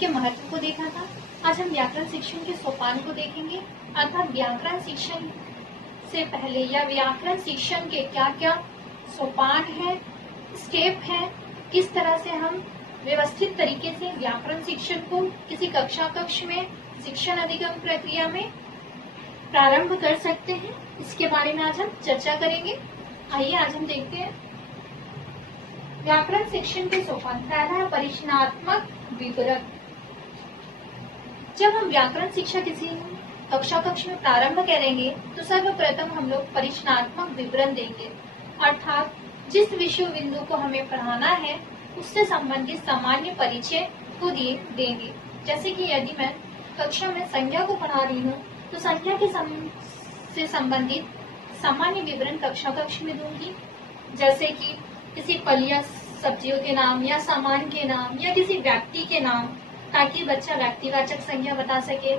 इसके महत्व को देखा था। आज हम व्याकरण शिक्षण के सोपान को देखेंगे, अर्थात व्याकरण शिक्षण से पहले या व्याकरण शिक्षण के क्या क्या सोपान है, स्टेप है, किस तरह से हम व्यवस्थित तरीके से व्याकरण शिक्षण को किसी कक्ष में शिक्षण अधिगम प्रक्रिया में प्रारंभ कर सकते हैं, इसके बारे में आज हम चर्चा करेंगे। आइए आज हम देखते हैं व्याकरण शिक्षण के सोपान। पहला है परिचयात्मक विवरण। जब हम व्याकरण शिक्षा किसी कक्ष में प्रारंभ करेंगे तो सर्वप्रथम हम लोग परिचयात्मक विवरण देंगे, अर्थात जिस विषय बिंदु को हमें पढ़ाना है उससे संबंधित सामान्य परिचय को देंगे। जैसे कि यदि मैं कक्षा में संज्ञा को पढ़ा रही हूँ तो संज्ञा के से संबंधित सामान्य विवरण कक्ष में दूंगी, जैसे कि किसी फल या सब्जियों के नाम या सामान के नाम या किसी व्यक्ति के नाम, ताकि बच्चा व्यक्तिवाचक संज्ञा बता सके,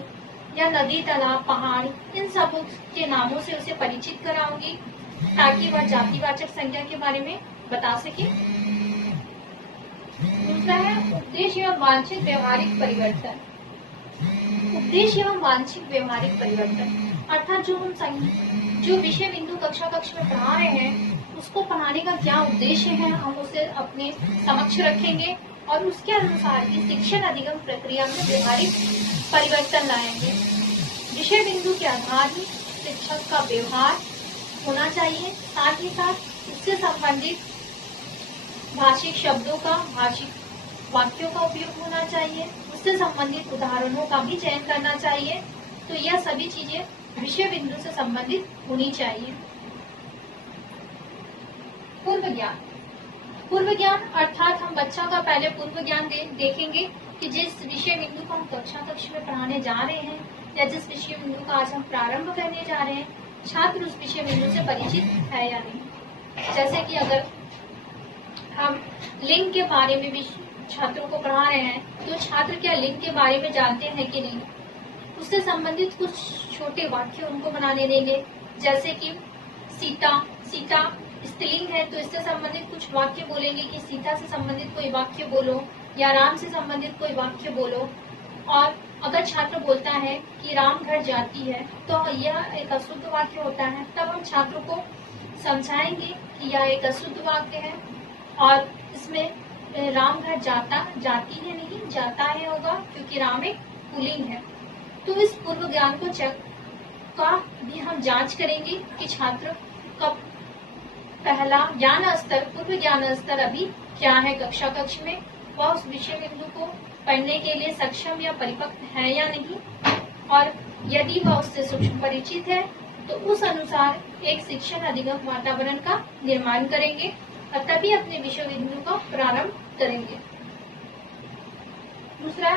या नदी, तालाब, पहाड़, इन सब के नामों से उसे परिचित कराऊंगी ताकि वह जातिवाचक संज्ञा के बारे में बता सके। दूसरा है उद्देश्य एवं वांछित व्यवहारिक परिवर्तन। उद्देश्य एवं वांछित व्यवहारिक परिवर्तन अर्थात जो विषय बिंदु कक्ष में पढ़ा रहे हैं उसको पढ़ाने का क्या उद्देश्य है, हम उसे अपने समक्ष रखेंगे और उसके अनुसार ही शिक्षण अधिगम प्रक्रिया में व्यवहारिक परिवर्तन लाएंगे। विषय बिंदु के आधार ही शिक्षक का व्यवहार होना चाहिए, साथ ही साथ उससे संबंधित भाषिक शब्दों का, भाषिक वाक्यों का उपयोग होना चाहिए, उससे संबंधित उदाहरणों का भी चयन करना चाहिए। तो यह सभी चीजें विषय बिंदु से संबंधित होनी चाहिए। पूर्व ज्ञान। पूर्व ज्ञान अर्थात हम बच्चा का पहले पूर्व ज्ञान देखेंगे कि जिस विषय बिंदु को हम कक्ष में पढ़ाने जा रहे हैं या जिस विषय बिंदु का आज हम प्रारंभ करने जा रहे हैं, छात्र उस विषय बिंदु से परिचित है या नहीं। जैसे कि अगर हम लिंग के बारे में भी छात्रों को पढ़ा रहे हैं तो छात्र क्या लिंग के बारे में जानते हैं कि नहीं, उससे संबंधित कुछ छोटे वाक्य उनको बनाने देंगे। जैसे कि सीता स्त्रीलिंग है तो इससे संबंधित कुछ वाक्य बोलेंगे कि सीता से संबंधित कोई वाक्य बोलो या राम से संबंधित कोई वाक्य बोलो। और अगर छात्र बोलता है कि राम घर जाती है तो यह एक अशुद्ध वाक्य होता है, तब हम छात्रों को समझाएंगे कि यह एक अशुद्ध वाक्य है और इसमें राम घर जाती है नहीं, जाता है होगा, क्योंकि राम एक पुल्लिंग है। तो इस पूर्व ज्ञान को का भी हम जांच करेंगे कि छात्र का पहला ज्ञान स्तर, पूर्व ज्ञान स्तर अभी क्या है कक्ष में, वह उस विषय बिंदु को पढ़ने के लिए सक्षम या परिपक्व है या नहीं, और यदि वह उससे सूक्ष्म परिचित है तो उस अनुसार एक शिक्षण अधिगम वातावरण का निर्माण करेंगे और तभी अपने विषय बिंदु का प्रारंभ करेंगे। दूसरा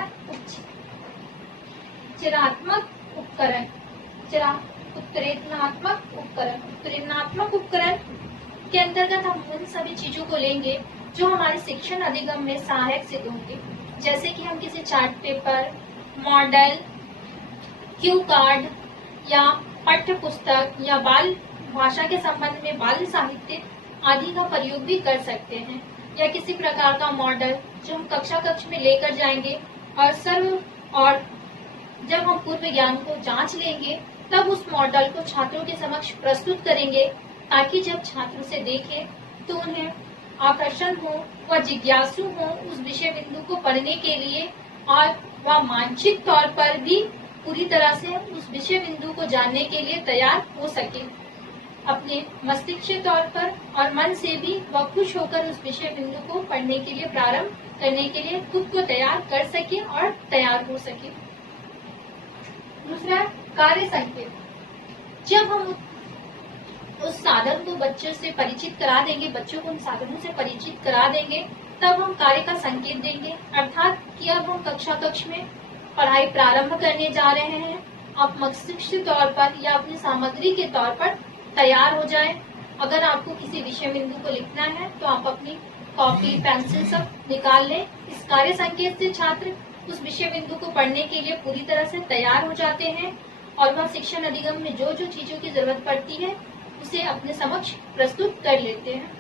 चित्रात्मक उपकरण। उत्प्रेरणात्मक उपकरण के अंतर्गत हम उन सभी चीजों को लेंगे जो हमारे शिक्षण अधिगम में सहायक सिद्ध होंगे। जैसे कि हम किसी chart paper, model, Q card या पाठ्य पुस्तक या बाल भाषा के संबंध में बाल साहित्य आदि का प्रयोग भी कर सकते हैं, या किसी प्रकार का मॉडल जो हम कक्ष में लेकर जाएंगे और जब हम पूर्व ज्ञान को जांच लेंगे तब उस मॉडल को छात्रों के समक्ष प्रस्तुत करेंगे ताकि जब छात्र उसे देखें तो उन्हें आकर्षण हो, वह जिज्ञासु हो उस विषय बिंदु को पढ़ने के लिए, और वह मानसिक तौर पर भी पूरी तरह से उस विषय बिंदु को जानने के लिए तैयार हो सके। अपने मस्तिष्क के तौर पर और मन से भी वह खुश होकर उस विषय बिंदु को पढ़ने के लिए, प्रारंभ करने के लिए खुद को तैयार कर सके और तैयार हो सके। दूसरा कार्य संकेत। जब हम उस साधन को बच्चों से परिचित करा देंगे, बच्चों को उन साधनों से परिचित करा देंगे, तब हम कार्य का संकेत देंगे, अर्थात कि अब हम कक्ष में पढ़ाई प्रारंभ करने जा रहे हैं। आप मस्तिष्क तौर पर या अपनी सामग्री के तौर पर तैयार हो जाएं। अगर आपको किसी विषय बिंदु को लिखना है तो आप अपनी कॉपी, पेंसिल सब निकाल लें। इस कार्य संकेत से छात्र उस विषय बिंदु को पढ़ने के लिए पूरी तरह से तैयार हो जाते हैं और वह शिक्षण अधिगम में जो जो चीजों की जरूरत पड़ती है उसे अपने समक्ष प्रस्तुत कर लेते हैं।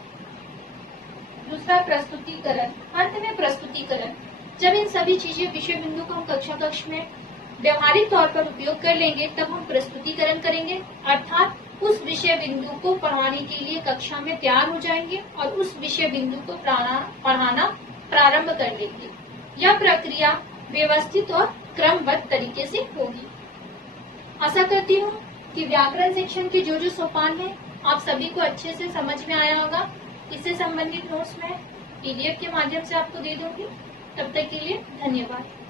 दूसरा प्रस्तुतिकरण। अंत में प्रस्तुतिकरण। जब इन सभी चीजें विषय बिंदु को हम कक्षा कक्ष में व्यवहारिक तौर पर उपयोग कर लेंगे, तब हम प्रस्तुतिकरण करेंगे, अर्थात उस विषय बिंदु को पढ़ाने के लिए कक्षा में तैयार हो जाएंगे और उस विषय बिंदु को पढ़ाना प्रारंभ कर देंगे। यह प्रक्रिया व्यवस्थित और क्रमबद्ध तरीके से होगी। आशा करती हूँ कि व्याकरण शिक्षण के जो सोपान है आप सभी को अच्छे से समझ में आया होगा। इससे संबंधित नोट्स मैं PDF के माध्यम से आपको दे दूंगी। तब तक के लिए धन्यवाद।